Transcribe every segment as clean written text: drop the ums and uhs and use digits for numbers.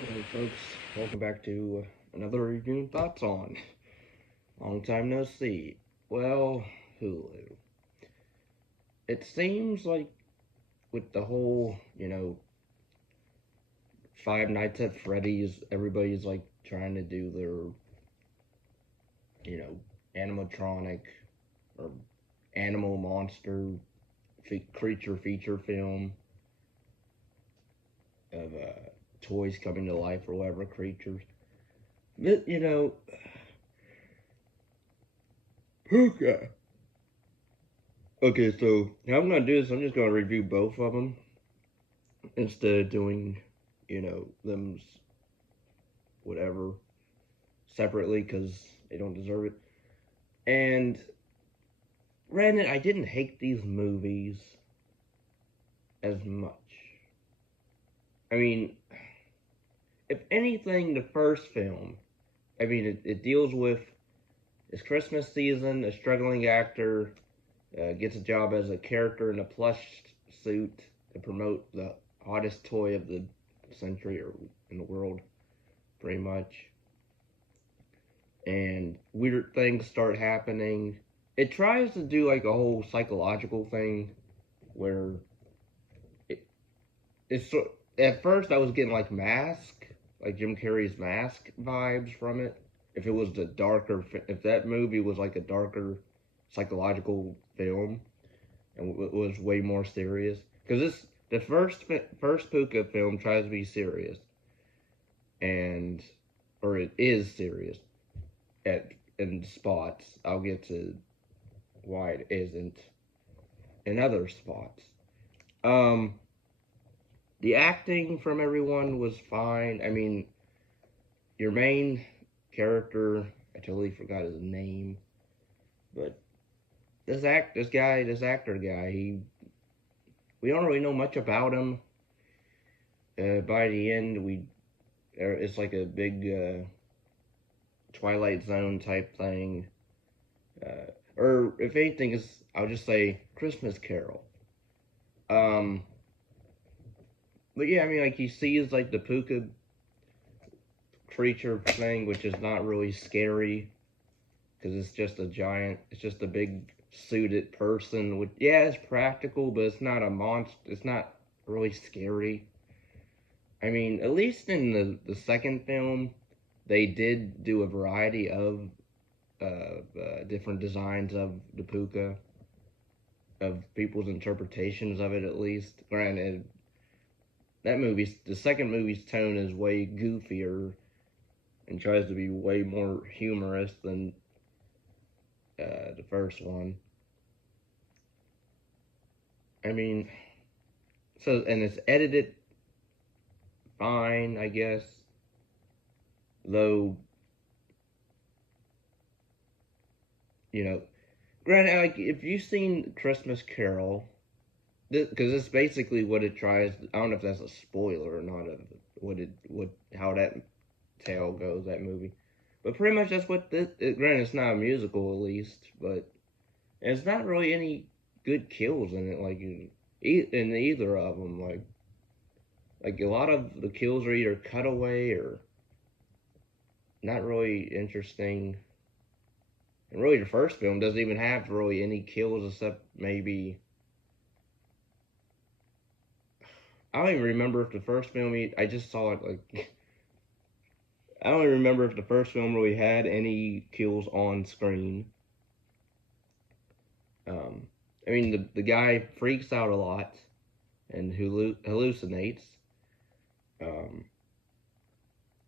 Hello, folks. Welcome back to another review and thoughts on. Long time no see. Well, Hulu. It seems like with the whole, Five Nights at Freddy's, everybody's like trying to do their, animatronic or animal monster creature feature film of toys coming to life or whatever creatures. But, Pooka. Okay, so how I'm gonna do this, I'm just gonna review both of them instead of doing, them whatever separately because they don't deserve it. And granted, I didn't hate these movies as much. I mean, if anything, the first film, it deals with it's Christmas season, a struggling actor gets a job as a character in a plush suit to promote the hottest toy of the century or in the world, pretty much. And weird things start happening. It tries to do like a whole psychological thing where it, it's at first I was getting like Mask, like Jim Carrey's Mask vibes from it. If it was if that movie was like a darker psychological film and was way more serious, because the first Pooka film tries to be serious, and or it is serious at in spots. I'll get to why it isn't in other spots. Um, the acting from everyone was fine. I mean, your main character, I totally forgot his name, but this actor guy, we don't really know much about him. By the end, it's like a big Twilight Zone type thing, or if anything, I'll just say Christmas Carol. Um, but yeah, I mean, like he sees like the Pooka creature thing, which is not really scary because it's just a big suited person. With yeah, it's practical, but it's not a monster. It's not really scary. I mean, at least in the second film, they did do a variety of different designs of the Pooka, of people's interpretations of it. At least, granted, the second movie's tone is way goofier and tries to be way more humorous than the first one. I mean, and it's edited fine, I guess. Though, you know, granted, like if you've seen Christmas Carol, because it's basically what it tries. I don't know if that's a spoiler or not of how that tale goes, that movie, but pretty much that's what granted, it's not a musical at least, but it's not really any good kills in it, like in either of them. Like a lot of the kills are either cutaway or not really interesting. And really, the first film doesn't even have really any kills except maybe I don't even remember if the first film I just saw it like I don't even remember if the first film really had any kills on screen. Um, I mean the guy freaks out a lot and hallucinates. Um,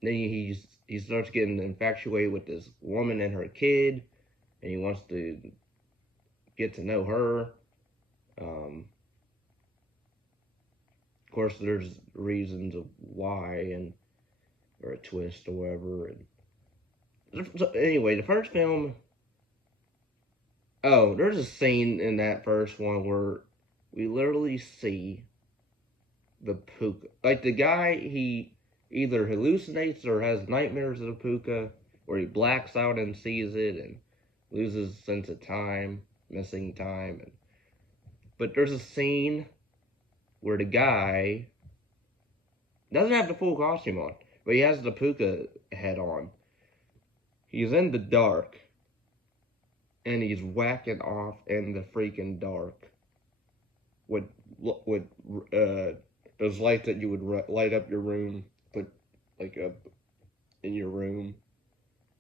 then he starts getting infatuated with this woman and her kid, and he wants to get to know her. Of course, there's reasons of why and or a twist or whatever. And so anyway, the first film. Oh, there's a scene in that first one where we literally see the Pooka. Like the guy, he either hallucinates or has nightmares of the Pooka, where he blacks out and sees it and loses sense of time, missing time. But there's a scene where the guy doesn't have the full costume on, but he has the Pooka head on. He's in the dark, and he's whacking off in the freaking dark with with those lights that you would light up your room, put like up in your room.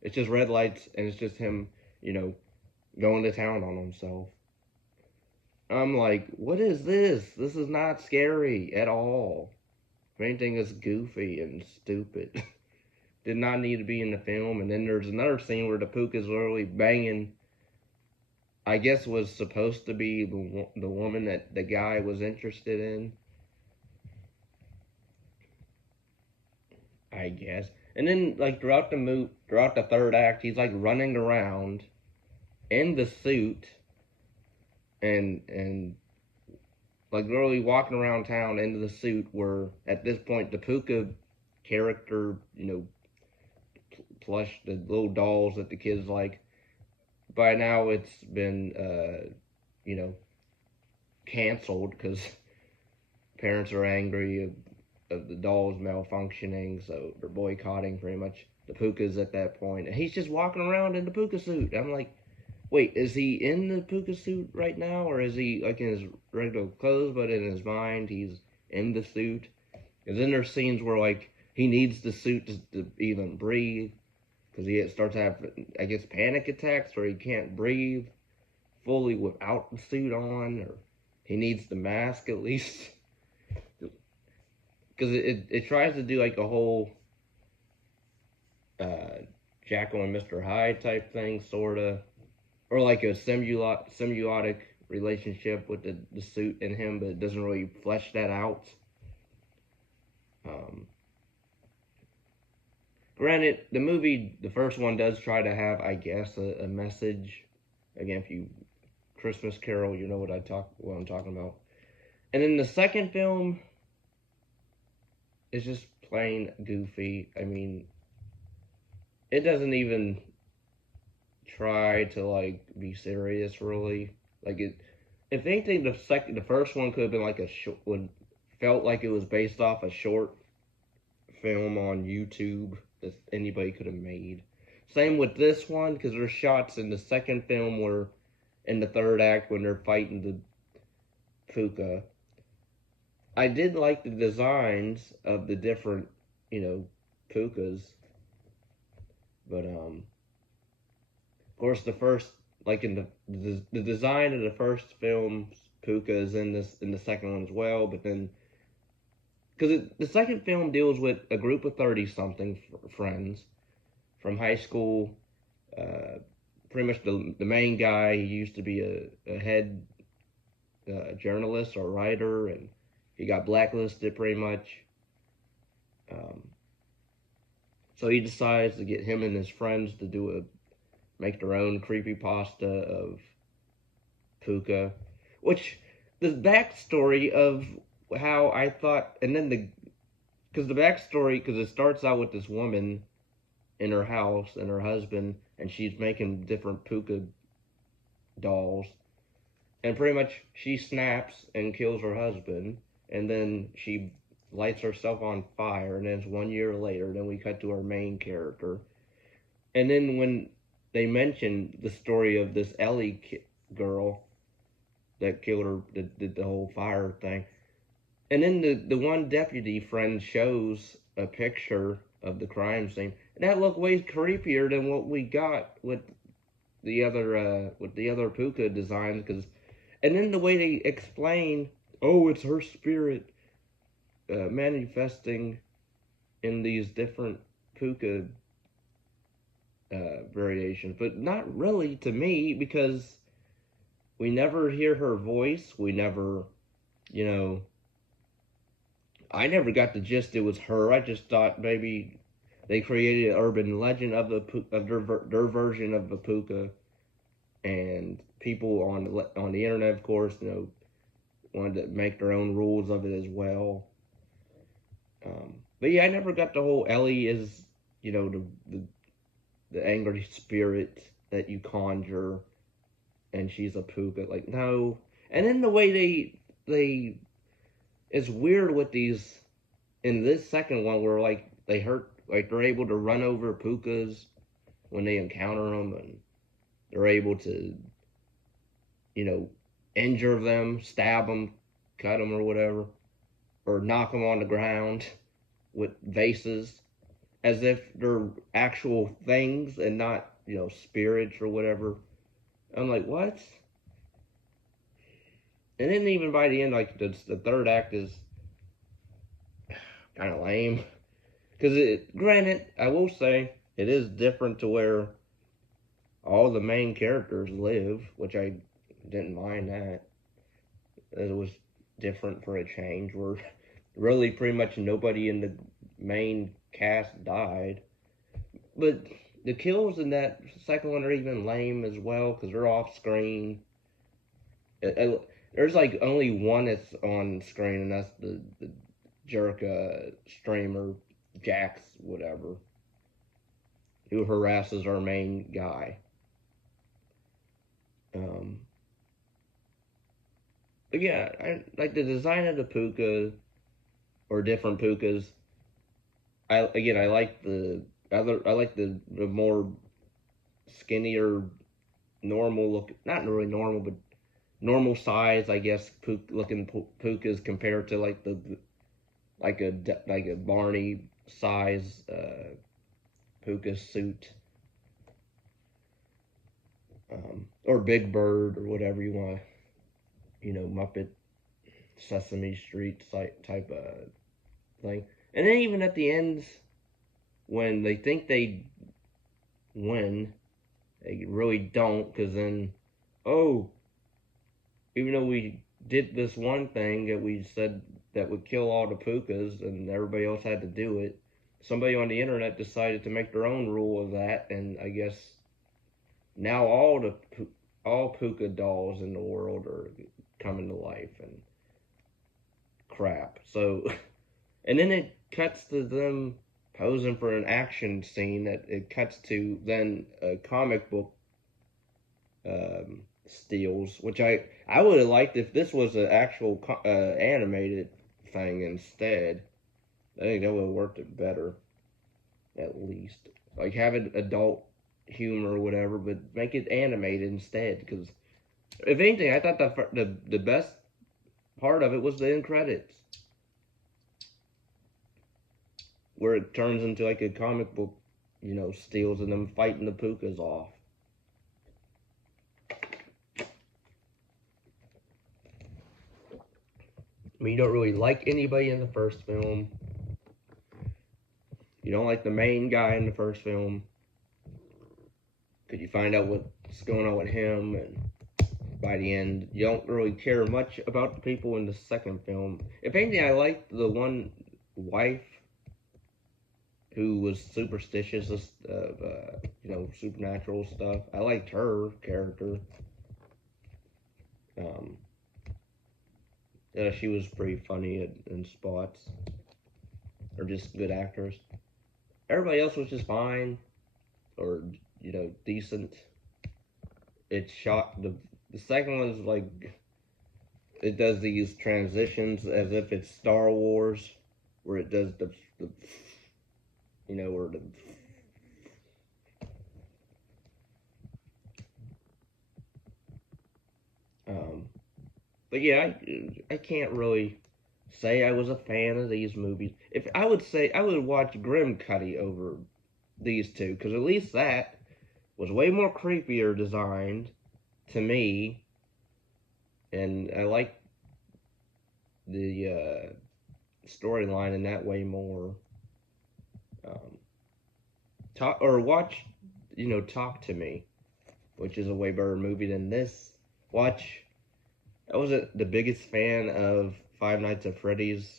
It's just red lights, and it's just him, you know, going to town on himself. I'm like, what is this? This is not scary at all. If anything, is goofy and stupid. Did not need to be in the film. And then there's another scene where the Pook is literally banging. I guess was supposed to be the woman that the guy was interested in. I guess. And then like throughout the third act, he's like running around in the suit and like literally walking around town into the suit. Where at this point the Pooka character, you know, plush, the little dolls that the kids like. By now it's been you know, canceled because parents are angry of the dolls malfunctioning, so they're boycotting pretty much the Pookas at that point. And he's just walking around in the Pooka suit. I'm like, wait, is he in the Pooka suit right now, or is he like in his regular clothes, but in his mind he's in the suit? Because then there's scenes where like he needs the suit to even breathe, because he starts to have, I guess, panic attacks, or he can't breathe fully without the suit on, or he needs the mask at least. Because it tries to do like a whole Jekyll and Mr. Hyde type thing, sort of, or like a symbiotic relationship with the suit and him, but it doesn't really flesh that out. Um, Granted, the movie, the first one, does try to have, I guess, a message. Again, if you Christmas Carol, you know what I'm talking about. And then the second film is just plain goofy. I mean, it doesn't even try to like be serious, really. Like it, if anything, the first one could have been like felt like it was based off a short film on YouTube that anybody could have made. Same with this one, because there's shots in the second film where, in the third act, when they're fighting the Pooka. I did like the designs of the different, you know, Pookas, but of course the first, like in the design of the first film's Pooka is in the second one as well, but then because the second film deals with a group of 30-something friends from high school. Pretty much the main guy, he used to be a head journalist or writer, and he got blacklisted pretty much. So he decides to get him and his friends to make their own creepypasta of Pooka, which the backstory of how I thought, and then because the backstory, because it starts out with this woman in her house and her husband, and she's making different Pooka dolls, and pretty much she snaps and kills her husband, and then she lights herself on fire, and then it's 1 year later, then we cut to our main character. And then when they mention the story of this Ellie girl that killed her, that did the whole fire thing, and then the one deputy friend shows a picture of the crime scene, and that looked way creepier than what we got with the other Pooka designs. And then the way they explain, oh, it's her spirit manifesting in these different Pooka variations, but not really to me, because we never hear her voice. We never, you know, I never got the gist it was her. I just thought maybe they created an urban legend of their version of the Pooka, and people on the internet, of course, you know, wanted to make their own rules of it as well. But yeah, I never got the whole Ellie is, you know, the angry spirit that you conjure, and she's a Pooka. Like, no. And then the way they it's weird with these, in this second one, where like they hurt, like they're able to run over Pookas when they encounter them, and they're able to, you know, injure them, stab them, cut them, or whatever, or knock them on the ground with vases, as if they're actual things and not, you know, spirits or whatever. I'm like, what? And then even by the end, like the third act is kind of lame. Because granted, I will say it is different to where all the main characters live, which I didn't mind that. It was different for a change, where really pretty much nobody in the main cast died. But the kills in that second one are even lame as well, because they're off screen. There's like only one that's on screen, and that's the jerk streamer, Jax, whatever, who harasses our main guy. But yeah, I like the design of the Pooka, or different Pookas. I like I like the more skinnier, normal look, not really normal, but normal size, I guess, looking Pookas compared to like the like a Barney size Pooka suit, or Big Bird, or whatever you want, you know, Muppet Sesame Street type of thing. And then even at the end, when they think they win, they really don't, because then, oh, even though we did this one thing that we said that would kill all the Pookas and everybody else had to do it, somebody on the internet decided to make their own rule of that, and I guess now all Pooka dolls in the world are coming to life and crap. So, and then it cuts to them posing for an action scene, that it cuts to then a comic book steals, which I would have liked if this was an actual animated thing instead. I think that would have worked it better, at least. Like, have it adult humor or whatever, but make it animated instead. Because if anything, I thought the best part of it was the end credits, where it turns into like a comic book, you know, steals, and them fighting the Pookas off. I mean, you don't really like anybody in the first film. You don't like the main guy in the first film. Because you find out what's going on with him, and by the end, you don't really care much about the people in the second film. If anything, I liked the one wife who was superstitious of, you know, supernatural stuff. I liked her character. She was pretty funny in spots, or just good actors. Everybody else was just fine, or, you know, decent. It shot the second one is like, it does these transitions as if it's Star Wars, where it does the you know, where the but yeah, I can't really say I was a fan of these movies. If I would say, I would watch Grim Cuddy over these two, because at least that was way more creepier designed to me, and I like the storyline in that way more. Watch, you know, Talk to Me, which is a way better movie than this. Watch. I wasn't the biggest fan of Five Nights at Freddy's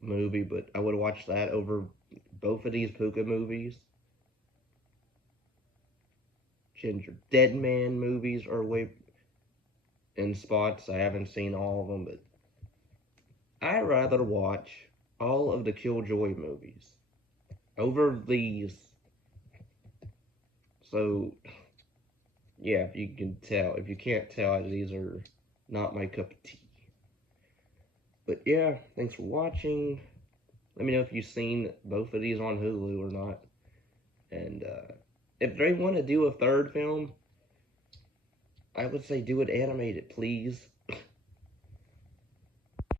movie, but I would watch that over both of these Pooka movies. Ginger Dead Man movies are way in spots. I haven't seen all of them, but I'd rather watch all of the Killjoy movies over these. So, yeah, if you can tell. If you can't tell, these are not my cup of tea. But yeah, thanks for watching. Let me know if you've seen both of these on Hulu or not. And if they want to do a third film, I would say do it animated, please.